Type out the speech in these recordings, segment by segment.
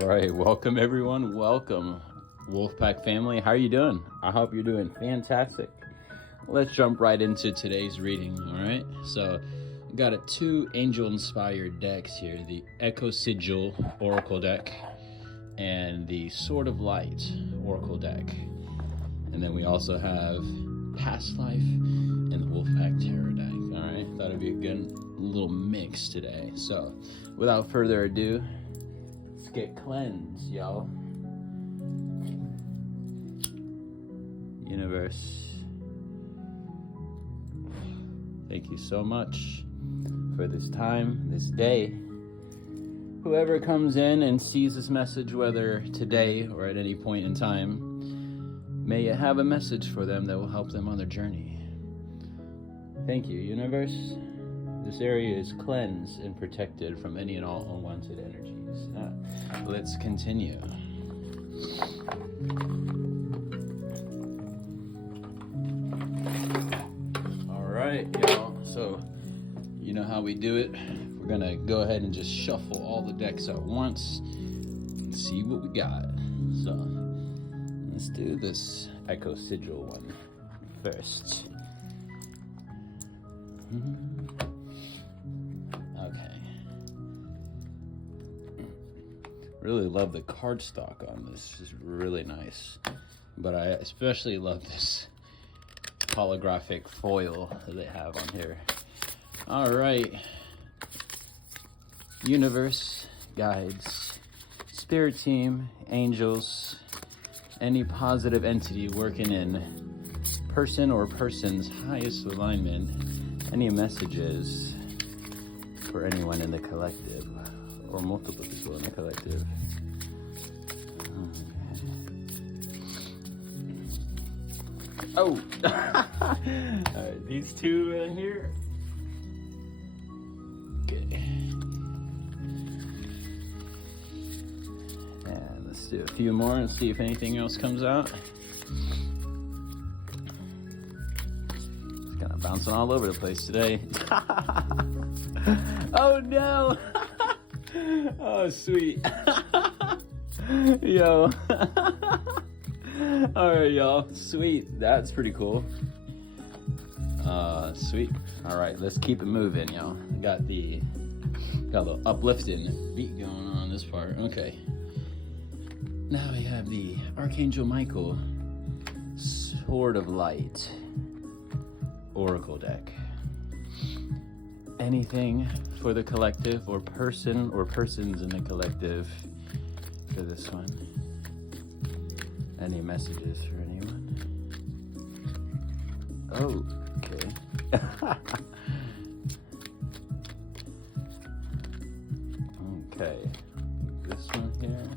All right, welcome everyone. Welcome, Wolfpack family. How are you doing? I hope you're doing fantastic. Let's jump right into today's reading. All right, so got two angel-inspired decks here: the Echo Sigil Oracle deck and the Sword of Light Oracle deck. And then we also have Past Life and the Wolfpack Tarot deck. All right, thought it'd be a good little mix today. So, without further ado, let's get cleansed, y'all. Universe, thank you so much for this time, this day. Whoever comes in and sees this message, whether today or at any point in time, may it have a message for them that will help them on their journey. Thank you, universe. This area is cleansed and protected from any and all unwanted energies. Let's continue. All right, y'all. So, you know how we do it. We're gonna go ahead and just shuffle all the decks at once and see what we got. So, let's do this Echo Sigil one first. Okay. Really love the cardstock on this. It's really nice. But I especially love this holographic foil that they have on here. All right. Universe, guides, spirit team, angels, any positive entity working in person or person's highest alignment, any messages for anyone in the collective or multiple people in the collective. Oh, all right, these two right here. Okay. And let's do a few more and see if anything else comes out. It's kind of bouncing all over the place today. Oh no! Oh, sweet. Yo. All right, y'all. Sweet. That's pretty cool. Sweet. All right, let's keep it moving, y'all. Got a little uplifting beat going on this part. Okay. Now we have the Archangel Michael Sword of Light Oracle deck. Anything for the collective or person or persons in the collective for this one? Any messages for anyone? Oh, okay. Okay, this one here.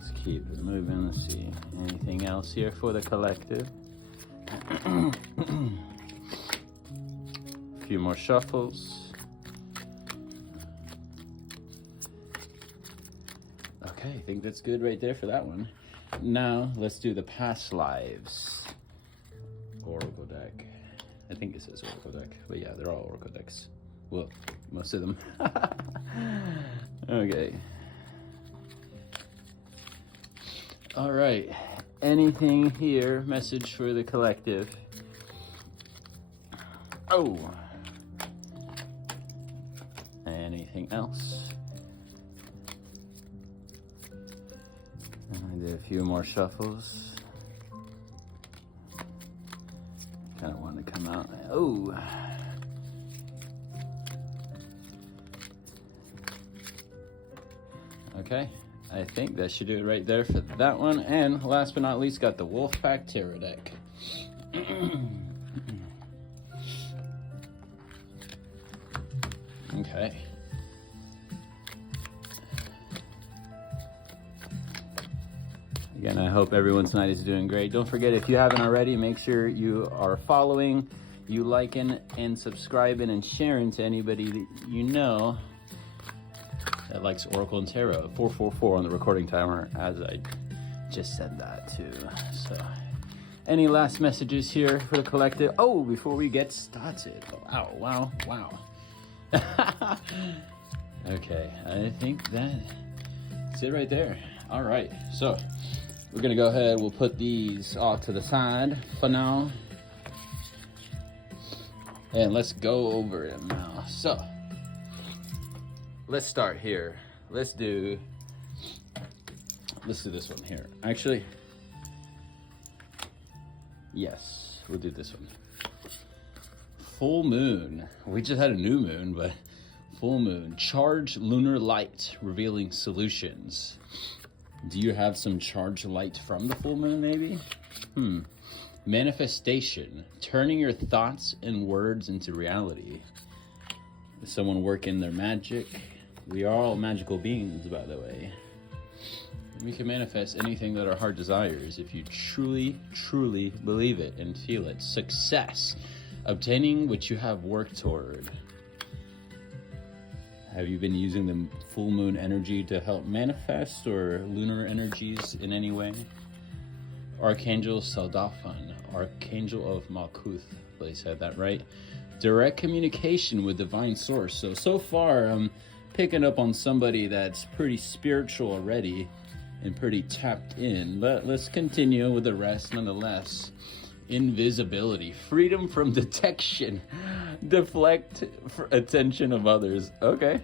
Let's keep it moving. Let's see. Anything else here for the collective? A few more shuffles. Okay, I think that's good right there for that one. Now, let's do the Past Lives Oracle deck. I think it says Oracle deck, but yeah, they're all Oracle decks. Well, most of them. Okay. All right. Anything here? Message for the collective. Oh. Anything else? I did a few more shuffles. Kind of want to come out. Oh. Okay. I think that should do it right there for that one. And last but not least, got the Wolfpack Tarot deck. Okay. Again, I hope everyone's night is doing great. Don't forget, if you haven't already, make sure you are following, you liking, and subscribing, and sharing to anybody that you know that likes Oracle and Tarot. 444 on the recording timer, as I just said that too. So, any last messages here for the collective? Oh, before we get started. Oh, wow, wow. Okay, I think that's Sit right there. All right, so we're gonna go ahead, we'll put these off to the side for now. And let's go over it now. So, let's start here. Let's do this one here. Actually, yes, we'll do this one. Full moon. We just had a new moon, but full moon. Charged lunar light revealing solutions. Do you have some charged light from the full moon, maybe? Manifestation. Turning your thoughts and words into reality. Is someone working their magic? We are all magical beings, by the way. We can manifest anything that our heart desires if you truly, truly believe it and feel it. Success. Obtaining what you have worked toward. Have you been using the full moon energy to help manifest, or lunar energies in any way? Archangel Saldafan, Archangel of Malkuth, they said that right. Direct communication with divine source. So far I'm picking up on somebody that's pretty spiritual already and pretty tapped in, but let's continue with the rest nonetheless. Invisibility, freedom from detection, deflect for attention of others. Okay,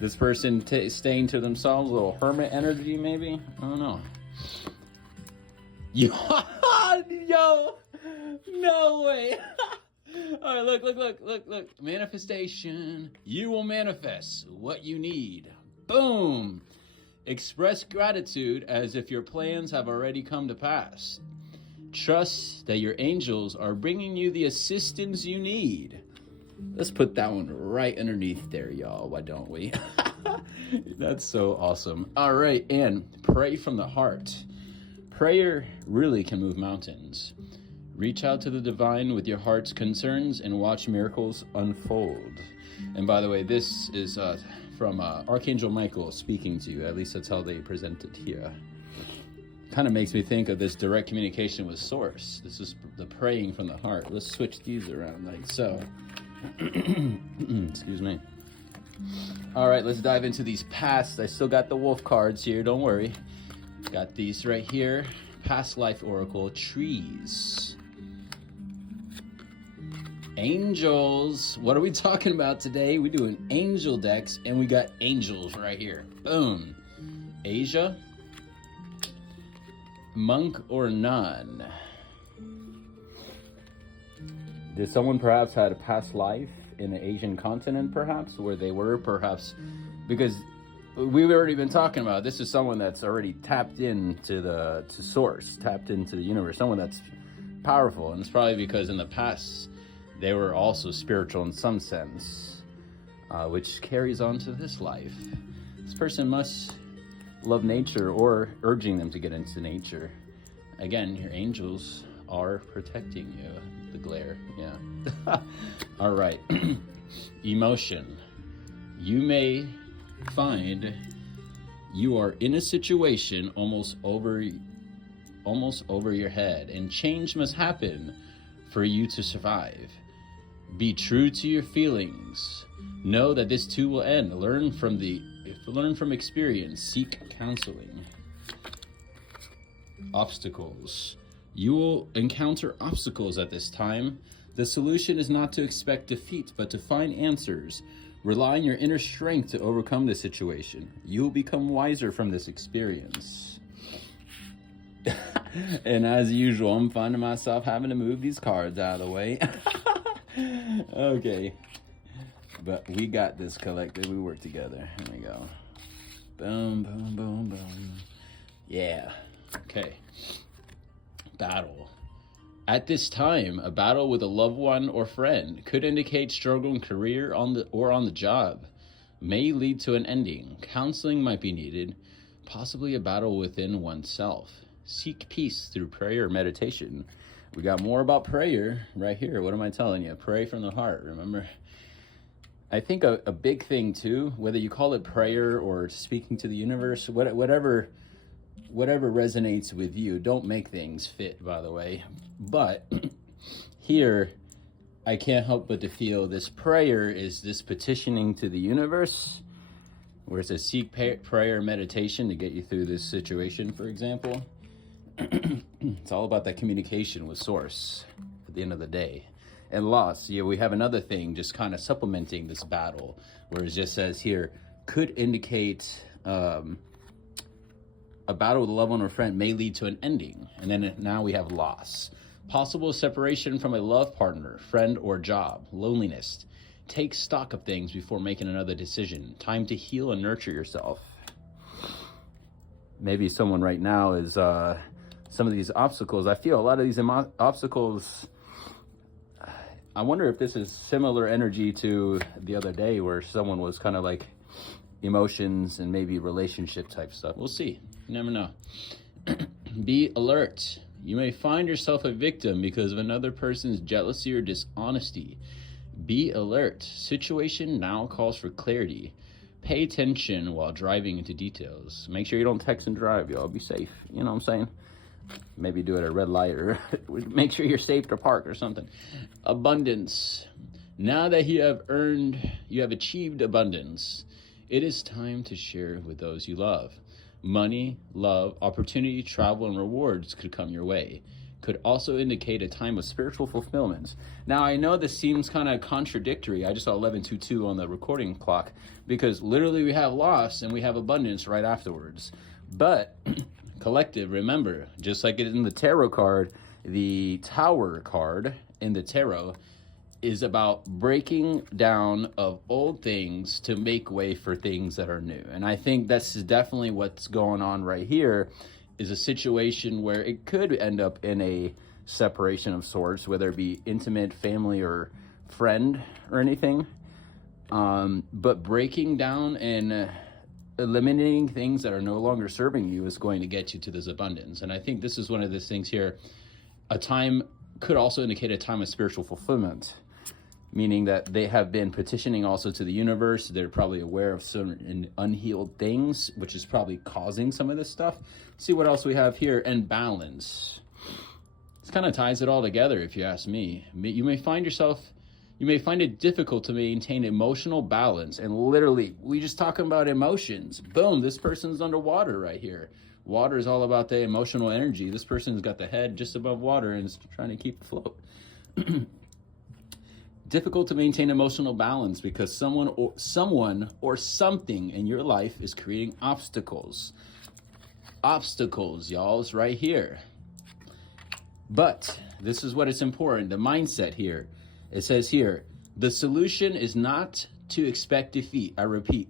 this person staying to themselves, a little hermit energy maybe, I don't know. Yo, no way. All right, look. Manifestation. You will manifest what you need. Boom. Express gratitude as if your plans have already come to pass. Trust that your angels are bringing you the assistance you need. Let's put that one right underneath there, y'all. Why don't we? That's so awesome. All right, and pray from the heart. Prayer really can move mountains. Reach out to the divine with your heart's concerns and watch miracles unfold. And by the way, this is from Archangel Michael speaking to you. At least that's how they present it here. Kind of makes me think of this direct communication with Source. This is the praying from the heart. Let's switch these around like so. Excuse me. All right, let's dive into these past. I still got the wolf cards here, don't worry. Got these right here. Past life oracle, trees. Angels. What are we talking about today? We're doing angel decks, and we got angels right here. Boom. Asia. Monk or nun. Did someone perhaps had a past life in the Asian continent, perhaps, where they were perhaps, because we've already been talking about, this is someone that's already tapped into to source, tapped into the universe, someone that's powerful, and it's probably because in the past they were also spiritual in some sense, which carries on to this life. This person must love nature, or urging them to get into nature. Again, your angels are protecting you. The glare, yeah. All right. Emotion. You may find you are in a situation almost over your head, and change must happen for you to survive. Be true to your feelings. Know that this too will end. Learn from experience. Seek counseling. Obstacles. You will encounter obstacles at this time. The solution is not to expect defeat, but to find answers. Rely on your inner strength to overcome the situation. You will become wiser from this experience. And as usual, I'm finding myself having to move these cards out of the way. Okay. But we got this collective. We work together. Here we go. Boom, boom, boom, boom. Yeah. Okay. Battle. At this time, a battle with a loved one or friend could indicate struggle in career on the job. May lead to an ending. Counseling might be needed. Possibly a battle within oneself. Seek peace through prayer or meditation. We got more about prayer right here. What am I telling you? Pray from the heart, remember? I think a big thing too, whether you call it prayer or speaking to the universe, whatever resonates with you. Don't make things fit, by the way. But here, I can't help but to feel this prayer is this petitioning to the universe. where it says seek prayer and meditation to get you through this situation, for example. It's all about that communication with source at the end of the day. And loss, yeah, we have another thing just kind of supplementing this battle, where it just says here, could indicate a battle with a loved one or friend may lead to an ending. And then now we have loss. Possible separation from a love partner, friend, or job. Loneliness. Take stock of things before making another decision. Time to heal and nurture yourself. Maybe someone right now is some of these obstacles. I feel a lot of these obstacles, I wonder if this is similar energy to the other day where someone was kind of like emotions and maybe relationship type stuff. We'll see. You never know. Be alert. You may find yourself a victim because of another person's jealousy or dishonesty. Be alert. Situation now calls for clarity. Pay attention while driving into details. Make sure you don't text and drive, y'all. Be safe. You know what I'm saying? Maybe do it at a red light, or make sure you're safe to park or something. Abundance. Now that you have achieved abundance, it is time to share with those you love. Money, love, opportunity, travel, and rewards could come your way. Could also indicate a time of spiritual fulfillment. Now, I know this seems kind of contradictory. I just saw 11:22 on the recording clock, because literally we have loss and we have abundance right afterwards. But collective, remember, just like it is in the tarot card, the Tower card in the tarot is about breaking down of old things to make way for things that are new. And I think that's definitely what's going on right here, is a situation where it could end up in a separation of sorts, whether it be intimate, family, or friend or anything. But breaking down and eliminating things that are no longer serving you is going to get you to this abundance. And I think this is one of those things here. A time could also indicate a time of spiritual fulfillment, meaning that they have been petitioning also to the universe. They're probably aware of certain unhealed things, which is probably causing some of this stuff. Let's see what else we have here. And balance. This kind of ties it all together, if you ask me. You may find it difficult to maintain emotional balance. And literally, we just talking about emotions. Boom, this person's underwater right here. Water is all about the emotional energy. This person's got the head just above water and is trying to keep afloat. Difficult to maintain emotional balance because someone or something in your life is creating obstacles. Obstacles, y'all, is right here. But this is what is important, the mindset here. It says here, the solution is not to expect defeat. I repeat,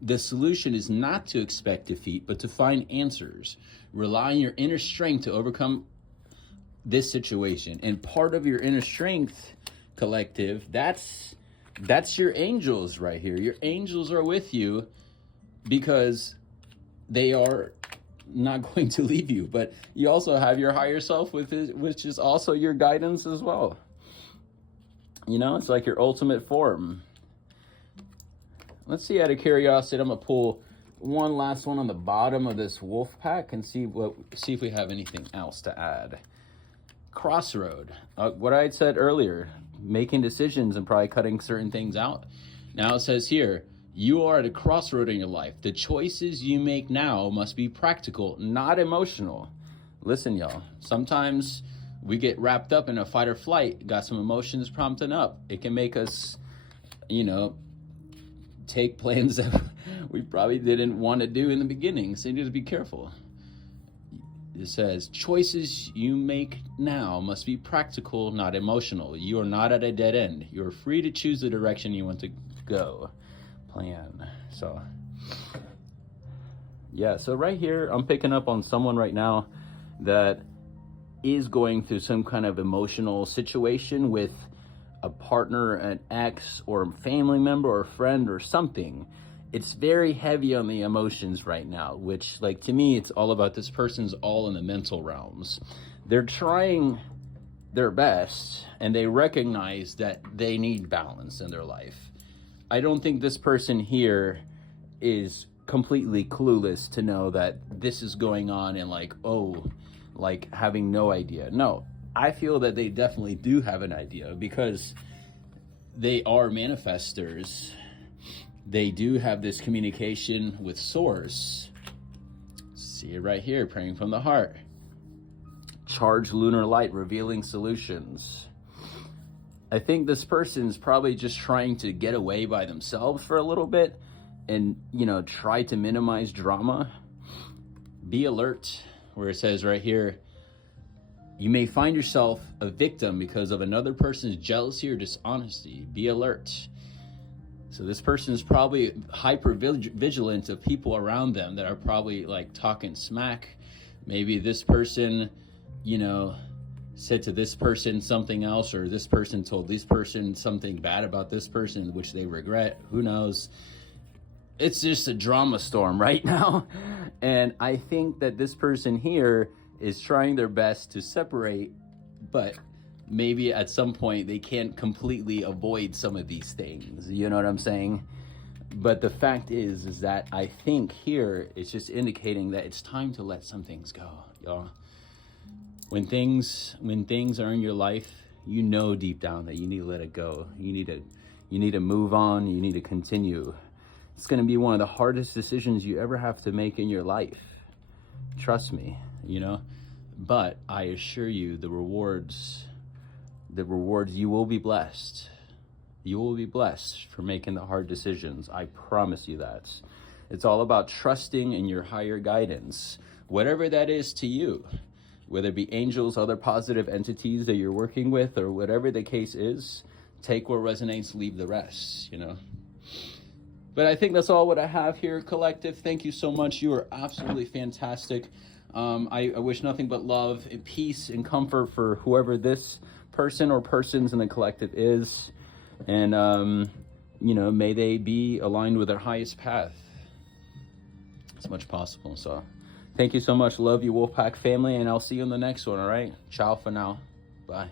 the solution is not to expect defeat, but to find answers. Rely on your inner strength to overcome this situation. And part of your inner strength, collective, that's your angels right here. Your angels are with you because they are not going to leave you. But you also have your higher self with it, which is also your guidance as well. You know, it's like your ultimate form. Let's see, out of curiosity, I'm gonna pull one last one on the bottom of this Wolfpack and see if we have anything else to add. Crossroad. What I had said earlier, making decisions and probably cutting certain things out. Now it says here, you are at a crossroad in your life. The choices you make now must be practical, not emotional. Listen, y'all, sometimes we get wrapped up in a fight or flight, got some emotions prompting up. It can make us, take plans that we probably didn't want to do in the beginning. So you need to be careful. It says, choices you make now must be practical, not emotional. You are not at a dead end. You are free to choose the direction you want to go. Plan. So right here, I'm picking up on someone right now that is going through some kind of emotional situation with a partner, an ex, or a family member, or a friend, or something. It's very heavy on the emotions right now, which, like, to me, it's all about this person's all in the mental realms. They're trying their best, and they recognize that they need balance in their life. I don't think this person here is completely clueless to know that this is going on and having no idea. No, I feel that they definitely do have an idea because they are manifestors. they do have this communication with source. See it right here, praying from the heart. Charged lunar light, revealing solutions. I think this person's probably just trying to get away by themselves for a little bit and, try to minimize drama. Be alert, where it says right here, you may find yourself a victim because of another person's jealousy or dishonesty. Be alert. So this person is probably hyper vigilant of people around them that are probably like talking smack. Maybe this person, said to this person something else, or this person told this person something bad about this person, which they regret. Who knows? It's just a drama storm right now. And I think that this person here is trying their best to separate, but maybe at some point they can't completely avoid some of these things. You know what I'm saying? But the fact is that I think here it's just indicating that it's time to let some things go, y'all. When things are in your life, deep down that you need to let it go. You need to move on. You need to continue. It's going to be one of the hardest decisions you ever have to make in your life. Trust me, But I assure you, the rewards, you will be blessed. You will be blessed for making the hard decisions. I promise you that. It's all about trusting in your higher guidance, whatever that is to you. Whether it be angels, other positive entities that you're working with, or whatever the case is, take what resonates, leave the rest, But I think that's all what I have here, collective. Thank you so much. You are absolutely fantastic. I wish nothing but love and peace and comfort for whoever this person or persons in the collective is. And, may they be aligned with their highest path as much possible. So thank you so much. Love you, Wolfpack family, and I'll see you in the next one, all right? Ciao for now. Bye.